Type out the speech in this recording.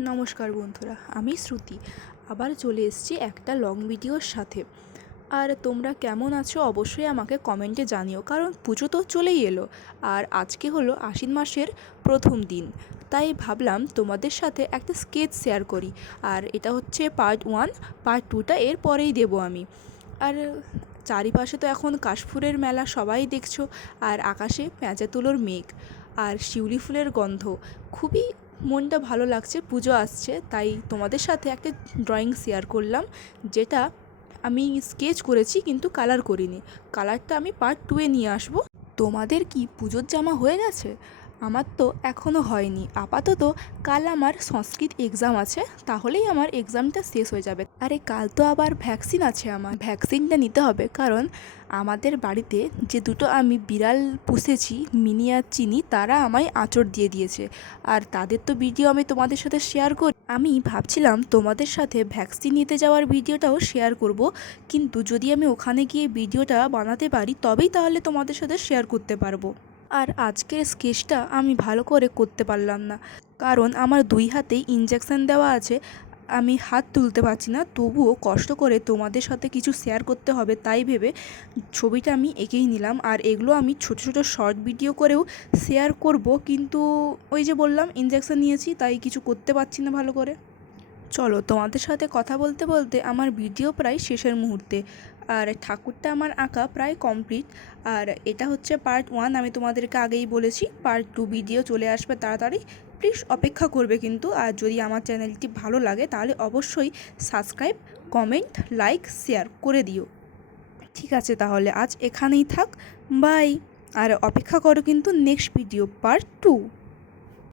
নমস্কার বন্ধুরা, আমি শ্রুতি আবার চলে এসেছি একটা লং ভিডিওর সাথে। আর তোমরা কেমন আছো অবশ্যই আমাকে কমেন্টে জানিও, কারণ পুজো তো চলেই এলো আর আজকে হলো আশ্বিন মাসের প্রথম দিন। তাই ভাবলাম তোমাদের সাথে একটা স্কেচ শেয়ার করি। আর এটা হচ্ছে পার্ট 1, পার্ট 2টা এর পরেই দেবো আমি। আর চারিপাশে তো এখন কাশফুলের মেলা, সবাই দেখছো। আর আকাশে পেঁচা তুলোর মেঘ আর শিউলি ফুলের গন্ধ, খুবই মনটা ভালো লাগছে। পুজো আসছে তাই তোমাদের সাথে একটা ড্রয়িং শেয়ার করলাম, যেটা আমি স্কেচ করেছি কিন্তু কালার করিনি। কালারটা আমি পার্ট 2-এ নিয়ে আসবো। তোমাদের কি পুজোর জামা হয়ে গেছে? আমার তো এখনও হয়নি। আপাতত কাল আমার সংস্কৃত এক্সাম আছে, তাহলেই আমার এক্সামটা শেষ হয়ে যাবে। আরে কাল তো আবার ভ্যাকসিন আছে, আমার ভ্যাকসিনটা নিতে হবে। কারণ আমাদের বাড়িতে যে দুটো আমি বিড়াল পুষেছি, মিনি আর চিনি, তারা আমায় আঁচড় দিয়ে দিয়েছে। আর তাদের তো ভিডিও আমি তোমাদের সাথে শেয়ার করি। আমি ভাবছিলাম তোমাদের সাথে ভ্যাকসিন নিতে যাওয়ার ভিডিওটাও শেয়ার করব, কিন্তু যদি আমি ওখানে গিয়ে ভিডিওটা বানাতে পারি তবেই তাহলে তোমাদের সাথে শেয়ার করতে পারবো। আর আজকের স্কেচটা আমি ভালো করে করতে পারলাম না, কারণ আমার দুই হাতেই ইনজেকশন দেওয়া আছে। আমি হাত তুলতে পারছি না, তবুও কষ্ট করে তোমাদের সাথে কিছু শেয়ার করতে হবে তাই ভেবে ছবিটা আমি এঁকেই নিলাম। আর এগুলো আমি ছোট ছোট শর্ট ভিডিও করেও শেয়ার করব, কিন্তু ওই যে বললাম ইনজেকশন নিয়েছি তাই কিছু করতে পারছি না ভালো করে। চলো, তোমাদের সাথে কথা বলতে বলতে আমার ভিডিও প্রায় শেষের মুহূর্তে। আর ঠাকুরটা আমার আঁকা প্রায় কমপ্লিট। আর এটা হচ্ছে পার্ট 1, আমি তোমাদেরকে আগেই বলেছি। পার্ট 2 ভিডিও চলে আসবে তাড়াতাড়ি, প্লিজ অপেক্ষা করবে কিন্তু। আর যদি আমার চ্যানেলটি ভালো লাগে তাহলে অবশ্যই সাবস্ক্রাইব, কমেন্ট, লাইক, শেয়ার করে দিও। ঠিক আছে, তাহলে আজ এখানেই থাক, বাই। আর অপেক্ষা করো কিন্তু নেক্সট ভিডিও পার্ট 2।